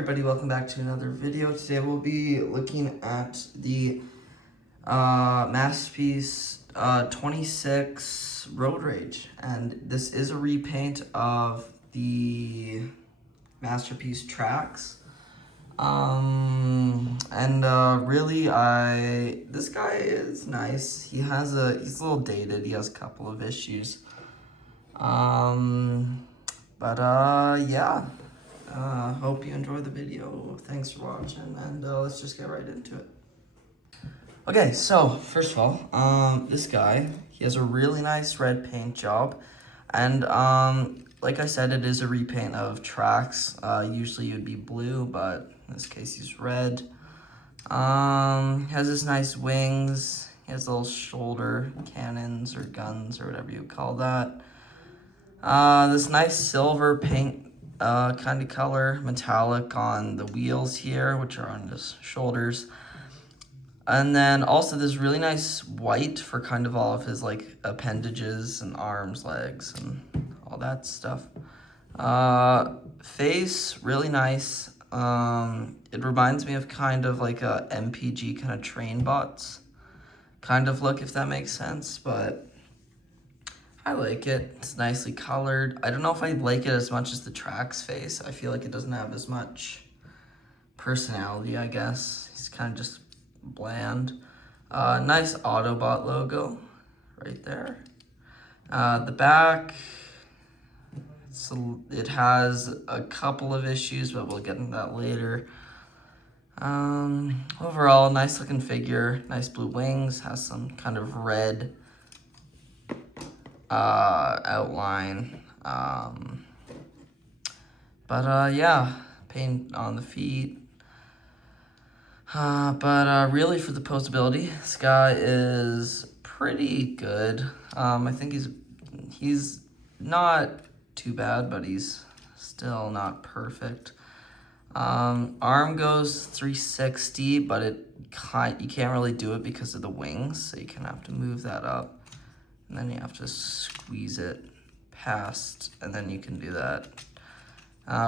everybody, welcome back to another video. Today we'll be looking at the Masterpiece 26 Road Rage, and this is a repaint of the Masterpiece tracks. Really, this guy is nice. He's a little dated. He has a couple of issues. Yeah. Hope you enjoyed the video. Thanks for watching, and let's just get right into it. Okay, so first of all, this guy, he has a really nice red paint job, and like I said, it is a repaint of tracks. Usually you'd be blue, but in this case he's red. Has this nice wings. He has little shoulder cannons or guns or whatever you call that. This nice silver paint kind of color, metallic on the wheels here, which are on his shoulders. And then also this really nice white for kind of all of his like appendages and arms, legs, and all that stuff. Face, really nice. It reminds me of kind of like a MPG kind of train bots kind of look, if that makes sense, but I like it. It's nicely colored. I don't know if I like it as much as the tracks face. I feel like it doesn't have as much personality, I guess. He's kind of just bland. Nice Autobot logo right there. The back, it has a couple of issues, but we'll get into that later. Overall, nice looking figure. Nice blue wings. Has some kind of red outline. Yeah, paint on the feet. Really for the postability, this guy is pretty good. I think he's not too bad, but he's still not perfect. Arm goes 360, but you can't really do it because of the wings, so you kind of have to move that up. And then you have to squeeze it past, and then you can do that.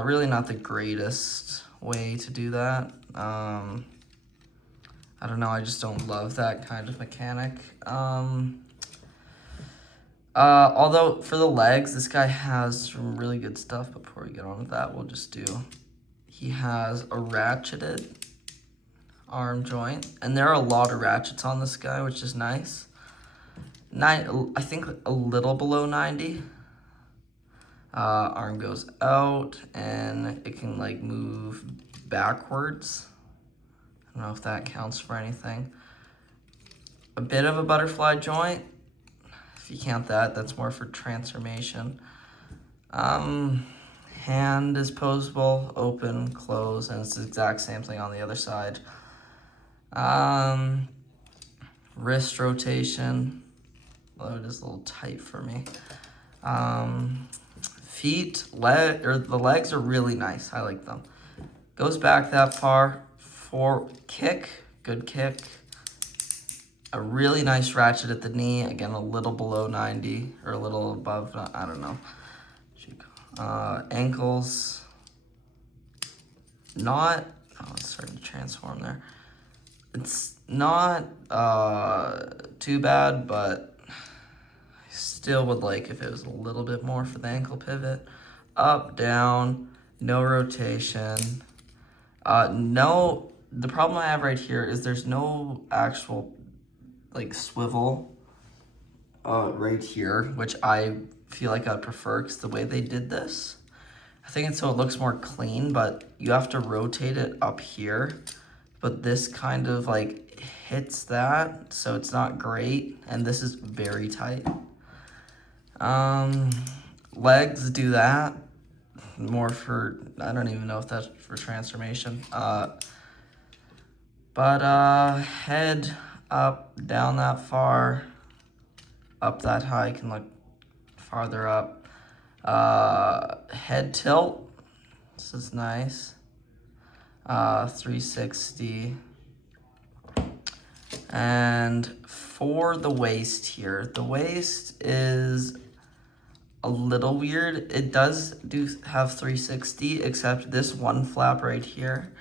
Really not the greatest way to do that. I don't know, I just don't love that kind of mechanic. Although for the legs, this guy has some really good stuff. But before we get on with that, we'll just he has a ratcheted arm joint, and there are a lot of ratchets on this guy, which is nice. I think a little below 90. Arm goes out, and it can like move backwards. I don't know if that counts for anything. A bit of a butterfly joint. If you count that, that's more for transformation. Hand is posable, open, close, and it's the exact same thing on the other side. Wrist rotation. Although it is a little tight for me. Feet, the legs are really nice. I like them. Goes back that far. For kick, good kick. A really nice ratchet at the knee. Again, a little below 90 or a little above. I don't know. Ankles. It's starting to transform there. It's not too bad, but I still would like if it was a little bit more for the ankle pivot. Up, down, no rotation. The problem I have right here is there's no actual like swivel right here, which I feel like I'd prefer because the way they did this, I think it's so it looks more clean, but you have to rotate it up here. But this kind of like hits that, so it's not great, and this is very tight. Legs do that more for, I don't even know if that's for transformation. Head up, down that far, up that high, you can look farther up. Head tilt, this is nice. 360. And for the waist here, the waist is a little weird. It does have 360, except this one flap right here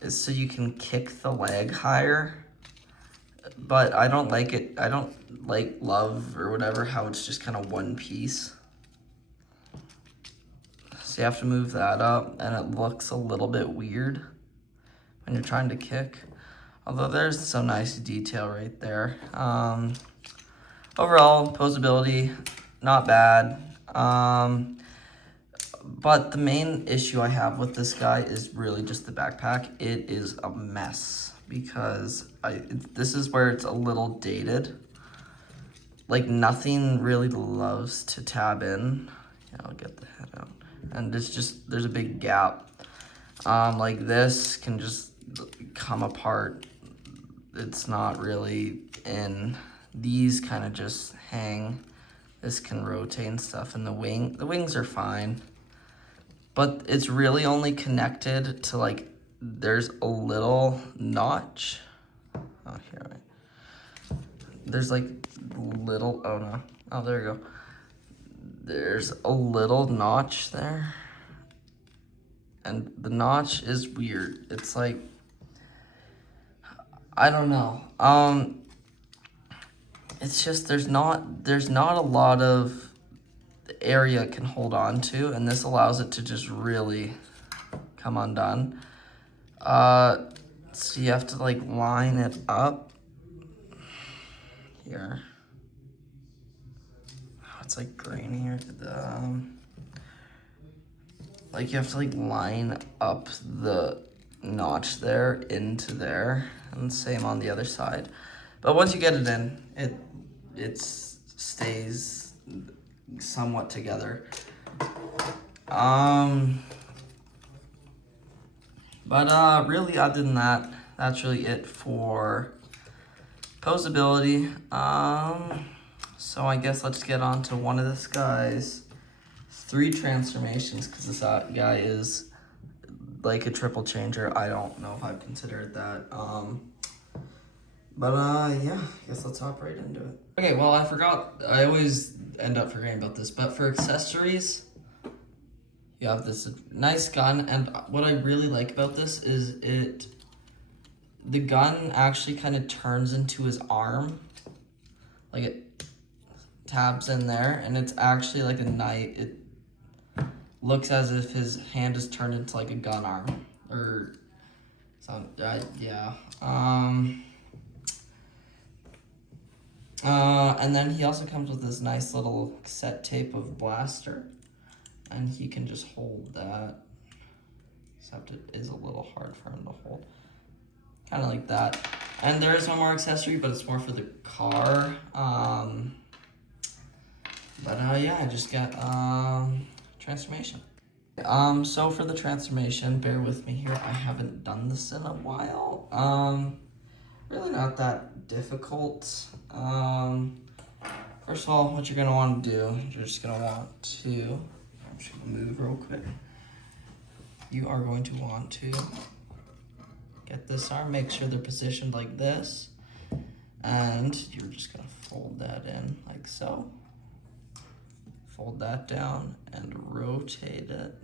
is so you can kick the leg higher. But I don't like it. I don't love or whatever how it's just kind of one piece. So you have to move that up, and it looks a little bit weird when you're trying to kick. Although there's some nice detail right there. Overall, posability, not bad. But the main issue I have with this guy is really just the backpack. It is a mess because this is where it's a little dated. Like nothing really loves to tab in. Yeah, I'll get the head out. And it's just, there's a big gap. Like this can just come apart. It's not really in. These kind of just hang. This can rotate and stuff. And the wings are fine. But it's really only connected to like, there's a little notch. Oh, here, wait. There's like little, oh no. Oh, there you go. There's a little notch there. And the notch is weird. It's like, I don't know. It's just, there's not a lot of area it can hold on to, and this allows it to just really come undone. So you have to like line it up here. Oh, it's like grainy here. Like you have to like line up the notch there into there, and same on the other side. But once you get it in, it stays somewhat together. But really, other than that, that's really it for posability. So I guess let's get on to one of this guy's 3 transformations, because this guy is like a triple changer. I don't know if I'd consider it that. Yeah, I guess let's hop right into it. Okay, well, I forgot. I always end up forgetting about this, but for accessories, you have this nice gun, and what I really like about this is the gun actually kind of turns into his arm. Like it tabs in there, and it's actually like a knife. It looks as if his hand is turned into like a gun arm, or something. Yeah. And then he also comes with this nice little cassette tape of blaster, and he can just hold that, except it is a little hard for him to hold. Kind of like that. And there is one more accessory, but it's more for the car. Yeah, I just got transformation. So for the transformation, bear with me here. I haven't done this in a while. Really not that difficult. First of all, what you're gonna want to do, you're just gonna want to, I'm just gonna move real quick. You are going to want to get this arm, make sure they're positioned like this, and you're just gonna fold that in like so. Fold that down and rotate it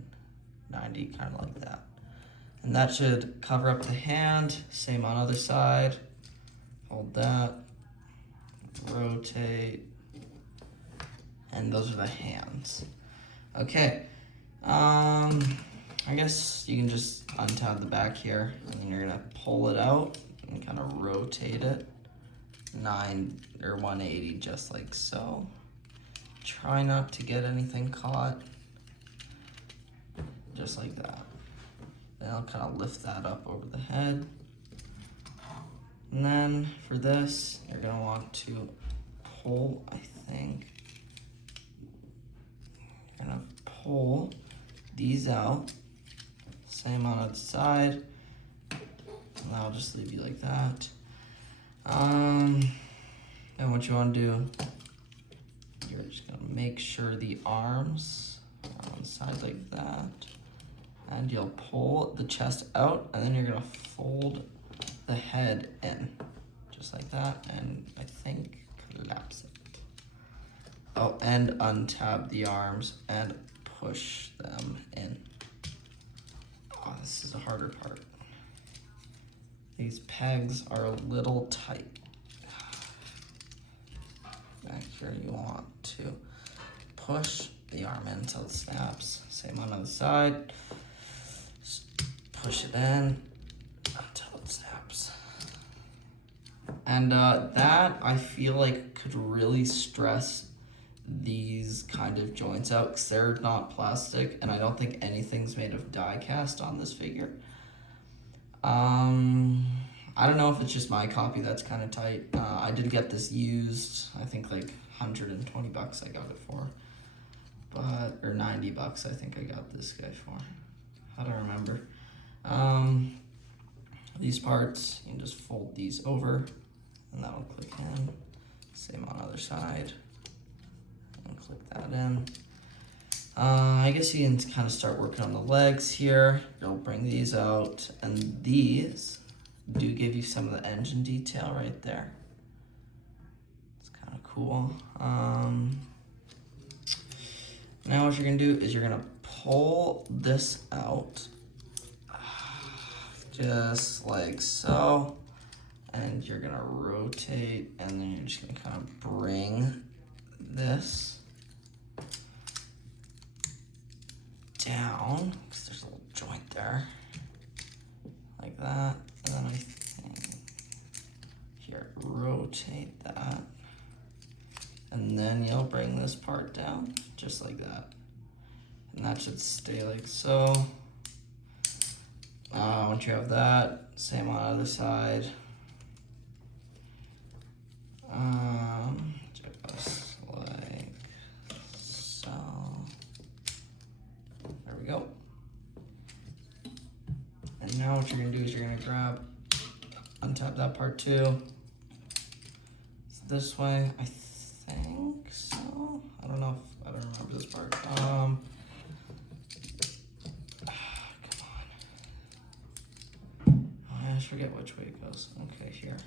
90, kind of like that. And that should cover up the hand. Same on other side. Hold that, rotate, and those are the hands. Okay, I guess you can just untab the back here, and then you're gonna pull it out and kind of rotate it 9 or 180, just like so. Try not to get anything caught, just like that. Then I'll kind of lift that up over the head. And then for this, you're gonna want to pull, I think. You're gonna pull these out. Same on the side. And I'll just leave you like that. And what you wanna do, you're just gonna make sure the arms are on the side like that. And you'll pull the chest out, and then you're gonna fold the head in, just like that, and I think collapse it. Oh, and untab the arms and push them in. Oh, this is a harder part. These pegs are a little tight. Back here, you want to push the arm in until it snaps. Same on the other side. Just push it in until it snaps. And that, I feel like, could really stress these kind of joints out because they're not plastic, and I don't think anything's made of die cast on this figure. I don't know if it's just my copy that's kind of tight. I did get this used, I think like 120 bucks I got it for, or 90 bucks I think I got this guy for. I don't remember. These parts, you can just fold these over and that'll click in. Same on the other side. And click that in. I guess you can kind of start working on the legs here. You'll bring these out, and these do give you some of the engine detail right there. It's kind of cool. Now what you're gonna do is you're gonna pull this out, just like so, and you're gonna rotate, and then you're just gonna kind of bring this down, because there's a little joint there, like that, and then I think, here, rotate that, and then you'll bring this part down, just like that, and that should stay like so. Once you have that, same on the other side. Just like so. There we go. And now what you're gonna do is you're gonna untap that part too. It's this way, I think so. I don't know if, I don't remember this part. Come on. I just forget which way it goes. Okay, here.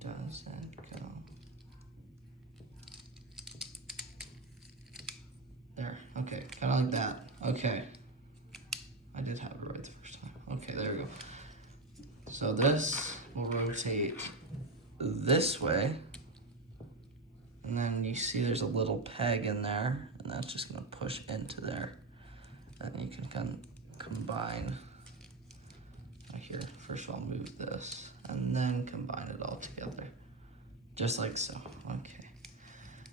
Doesn't go. There, okay, kind of like that. Okay, I did have it right the first time. Okay, there we go. So this will rotate this way, and then you see there's a little peg in there, and that's just gonna push into there. And you can kind of combine. Here, first of all, move this, and then combine it all together, just like so. Okay,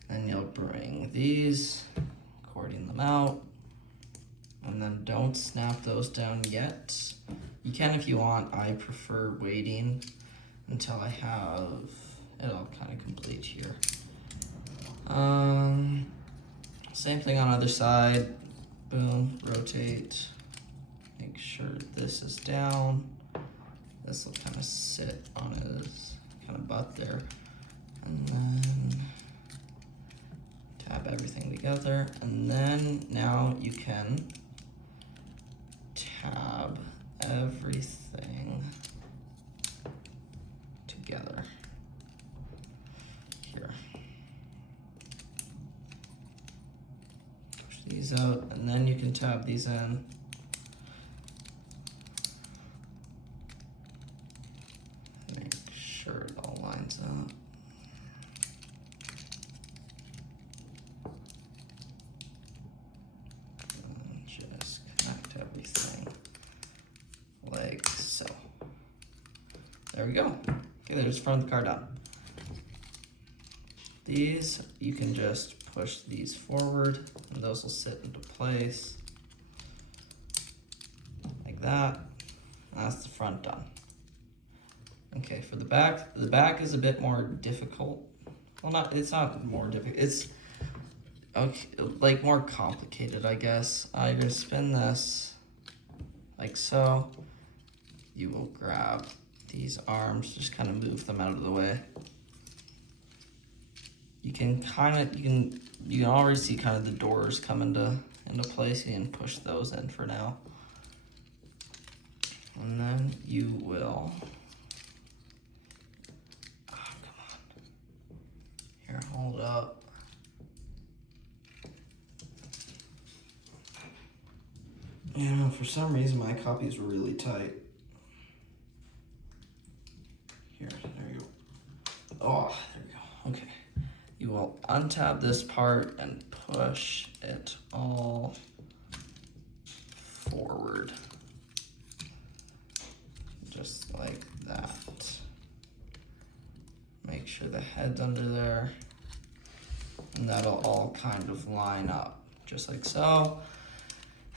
then you'll bring these, cording them out, and then don't snap those down yet. You can if you want. I prefer waiting until I have it all kind of complete here. Same thing on the other side. Boom, rotate. Make sure this is down. This will kind of sit on his kind of butt there. And then tab everything together. And then now you can tab everything together. Here. Push these out, and then you can tab these in. Make sure it all lines up. And just connect everything like so. There we go. Okay, there's the front of the car done. These, you can just push these forward, and those will sit into place. Like that. That's the front done. Okay, for the back is a bit more difficult. Well, it's not more difficult, it's okay, like more complicated, I guess. You're gonna spin this like so. You will grab these arms, just kind of move them out of the way. You can already see kind of the doors come into place. You can push those in for now. And then you will, for some reason my copy is really tight. Here, there you go. Oh, there we go. Okay. You will untab this part and push it all forward. Just like that. Make sure the head's under there. And that'll all kind of line up, just like so.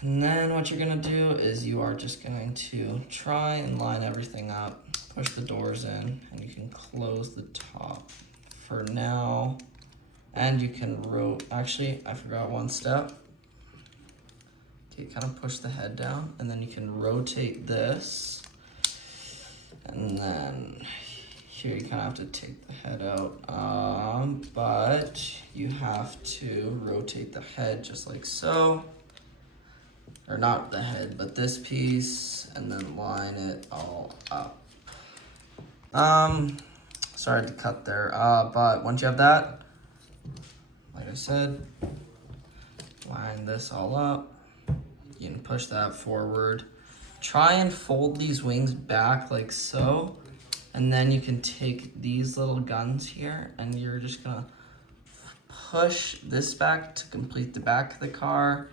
And then what you're gonna do is you are just going to try and line everything up, push the doors in, and you can close the top for now. And you can actually, I forgot one step. Okay, kind of push the head down, and then you can rotate this. And then here you kind of have to take the head out, but you have to rotate the head just like so. Or not the head, but this piece, and then line it all up. Sorry to cut there, but once you have that, like I said, line this all up. You can push that forward. Try and fold these wings back like so, and then you can take these little guns here, and you're just gonna push this back to complete the back of the car,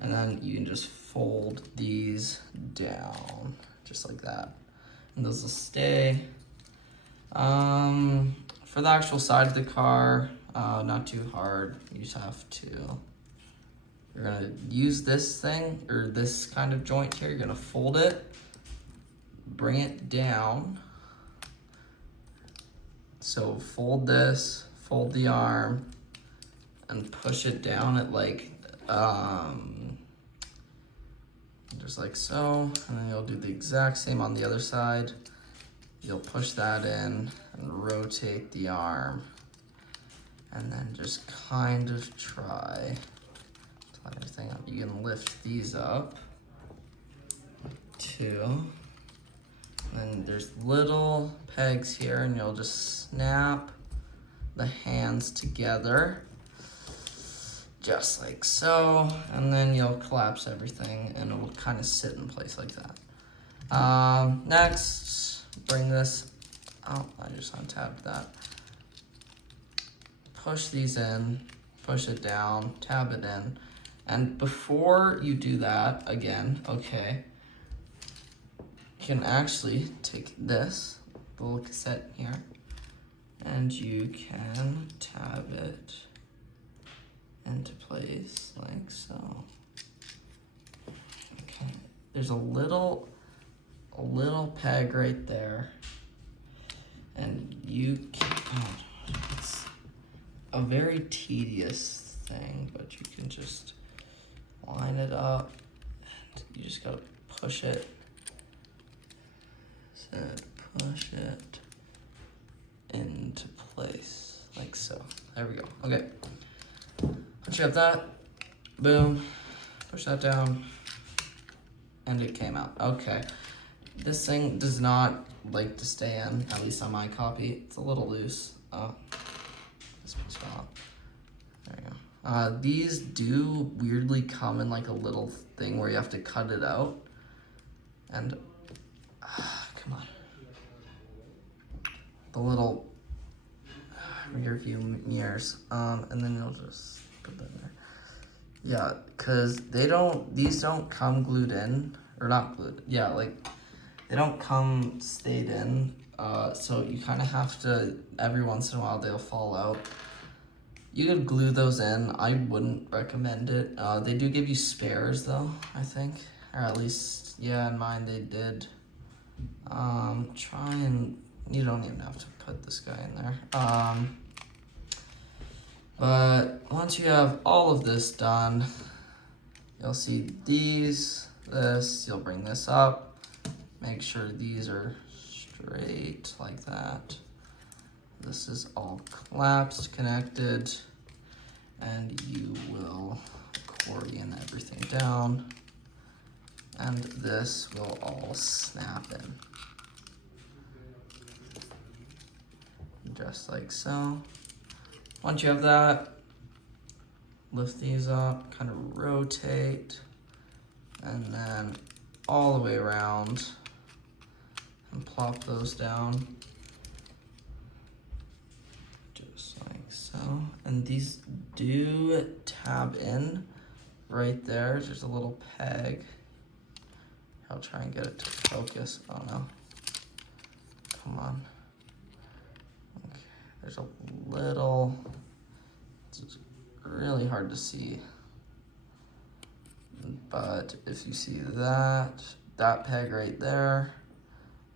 and then you can just fold these down, just like that. And those will stay. For the actual side of the car, not too hard. You just have to, you're gonna use this thing, or this kind of joint here, you're gonna fold it, bring it down. So fold this, fold the arm, and push it down at like, just like so, and then you'll do the exact same on the other side. You'll push that in and rotate the arm, and then just kind of try to line everything up. You can lift these up too. And then there's little pegs here, and you'll just snap the hands together, just like so, and then you'll collapse everything, and it will kind of sit in place like that. Next, bring this, oh, I just untabbed that. Push these in, push it down, tab it in, and before you do that, again, okay, you can actually take this little cassette here, and you can tab it into place like so. Okay, there's a little peg right there, and you can, it's a very tedious thing, but you can just line it up, and you just gotta push it, push it into place like so. There we go. Okay. Once you have that, boom, push that down, and it came out. Okay, this thing does not like to stay in, at least on my copy. It's a little loose. Oh, this piece fell out. There you go. These do weirdly come in like a little thing where you have to cut it out. And, come on. The little rear view mirrors. And then you'll just put that in there. Yeah, because these don't come glued in, or not glued, yeah, like, they don't come stayed in, so you kind of have to, every once in a while they'll fall out. You could glue those in. I wouldn't recommend it. They do give you spares though, I think, or at least, yeah, in mine they did. Try and, you don't even have to put this guy in there. But once you have all of this done, you'll see this, you'll bring this up, make sure these are straight like that. This is all collapsed, connected, and you will accordion everything down, and this will all snap in. Just like so. Once you have that, lift these up, kind of rotate, and then all the way around and plop those down. Just like so. And these do tab in right there. There's a little peg. I'll try and get it to focus. Oh no. Come on. Okay. There's a little, it's really hard to see. But if you see that peg right there,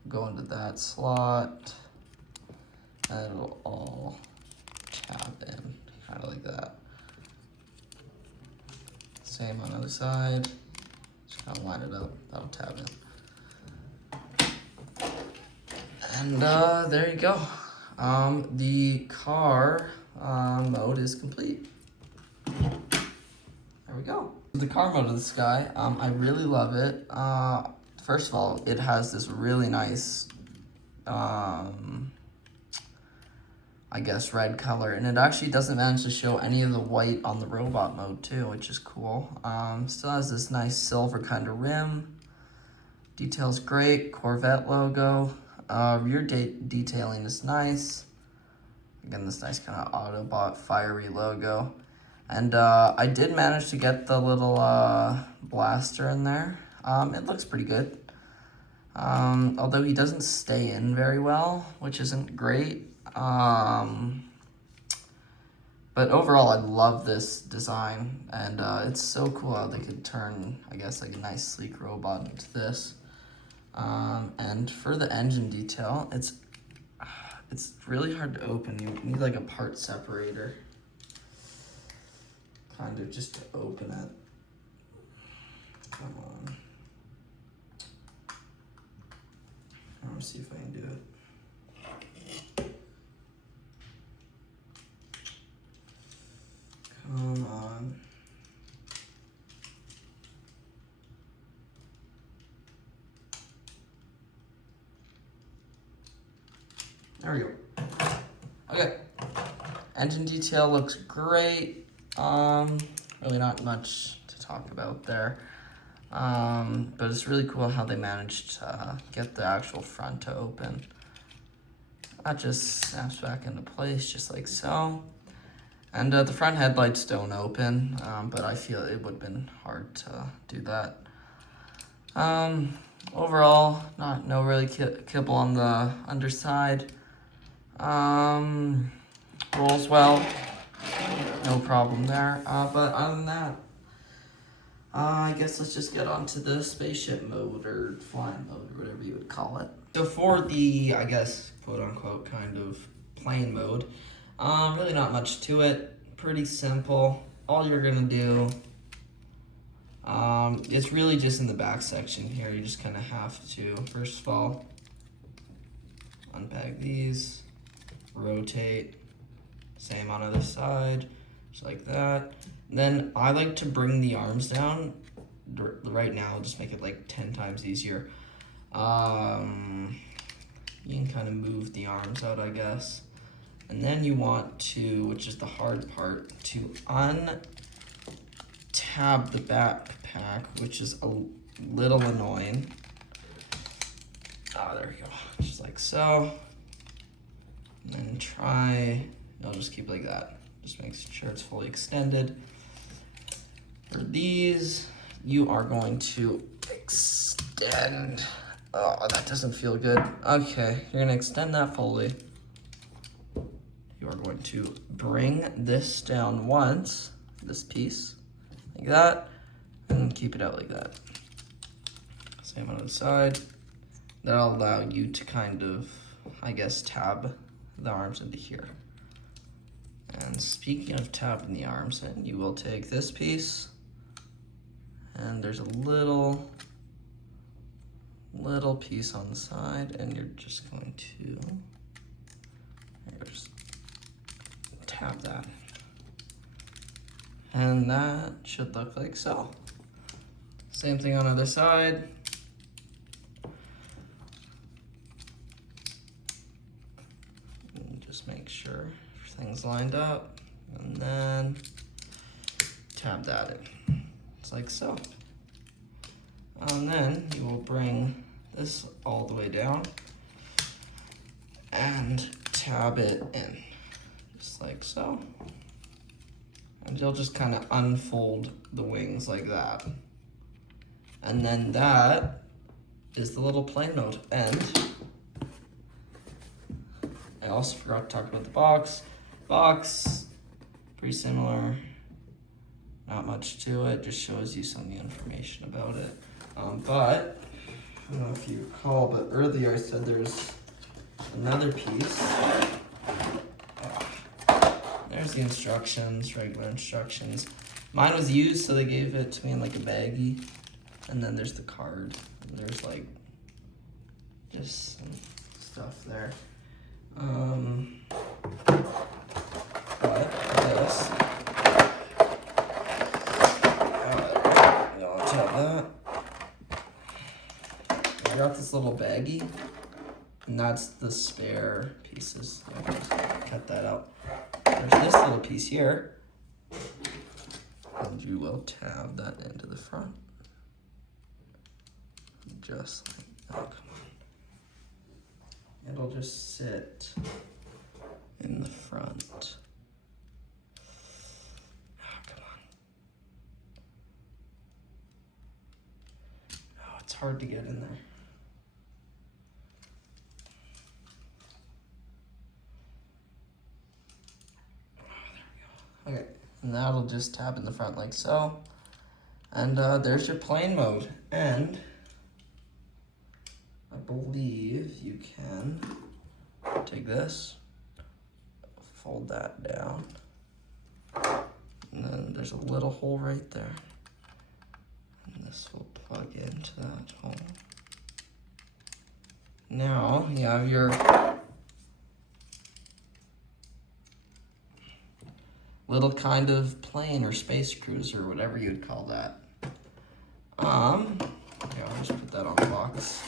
go into that slot, and it'll all tab in, kind of like that. Same on the other side, just kind of line it up, that'll tab in. And there you go. The car mode is complete. There we go. The car mode of this guy, I really love it. First of all, it has this really nice, I guess, red color, and it actually doesn't manage to show any of the white on the robot mode too, which is cool. Still has this nice silver kind of rim. Detail's great, Corvette logo. Rear detailing is nice. Again, this nice kind of Autobot fiery logo. And I did manage to get the little blaster in there. It looks pretty good. Although he doesn't stay in very well, which isn't great. But overall, I love this design. And it's so cool how they could turn, I guess, like a nice sleek robot into this. And for the engine detail, it's really hard to open. You need like a part separator. Kind of just to open it. Come on. Let me see if I can do it. Come on. There we go. Okay. Engine detail looks great. Really not much to talk about there. But it's really cool how they managed to get the actual front to open. That just snaps back into place just like so. And the front headlights don't open, but I feel it would have been hard to do that. Overall, no really kibble on the underside. Rolls well. No problem there. But other than that, I guess let's just get on to the spaceship mode or flying mode or whatever you would call it. So for the, I guess, quote unquote, kind of plane mode, really not much to it. Pretty simple. All you're gonna do, it's really just in the back section here. You just kind of have to, first of all, unpack these, rotate, same on other side. Just like that. Then I like to bring the arms down. Right now, just make it like 10 times easier. You can kind of move the arms out, I guess. And then you want to, which is the hard part, to untab the backpack, which is a little annoying. Oh, there we go. Just like so. And then try, I'll just keep like that. Just make sure it's fully extended. For these, you are going to extend. Oh, that doesn't feel good. Okay, you're gonna extend that fully. You are going to bring this down once, this piece, like that, and keep it out like that. Same on the side. That'll allow you to kind of, I guess, tab the arms into here. And speaking of tapping the arms in, you will take this piece, and there's a little piece on the side, and you're just going to just tap that. And that should look like so. Same thing on the other side. And just make sure everything's lined up, and then tab that in. It's like so. And then you will bring this all the way down and tab it in, just like so. And you'll just kind of unfold the wings like that. And then that is the little plane mode. And I also forgot to talk about the box. Box, pretty similar. Not much to it, just shows you some of the information about it. But, I don't know if you recall, but earlier I said there's another piece. There's the instructions, regular instructions. Mine was used, so they gave it to me in like a baggie. And then there's the card. And there's like, just some stuff there. But this. I got this little baggie, and that's the spare pieces. Okay, cut that out. There's this little piece here, and you will tab that into the front. Just like, oh, come on. It'll just sit in the front. Oh, come on. Oh, it's hard to get in there. Okay, and that'll just tab in the front like so. And there's your plane mode. And I believe you can take this, fold that down, and then there's a little hole right there. And this will plug into that hole. Now you have your little kind of plane or space cruiser, whatever you'd call that. Okay, I'll just put that on the box.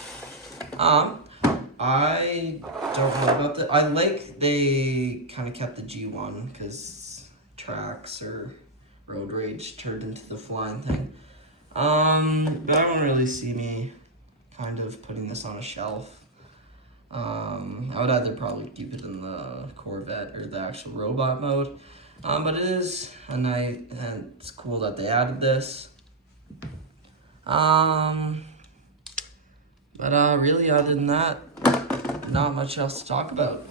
I don't know about the. I like they kind of kept the G1 because tracks or road rage turned into the flying thing. But I don't really see me kind of putting this on a shelf. I would either probably keep it in the Corvette or the actual robot mode. But it is a nice, and it's cool that they added this. But really, other than that, not much else to talk about.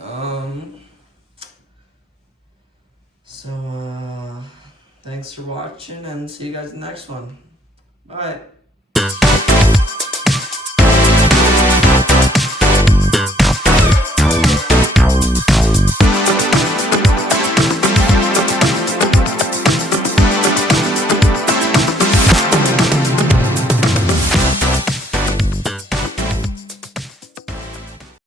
So thanks for watching, and see you guys in the next one. Bye.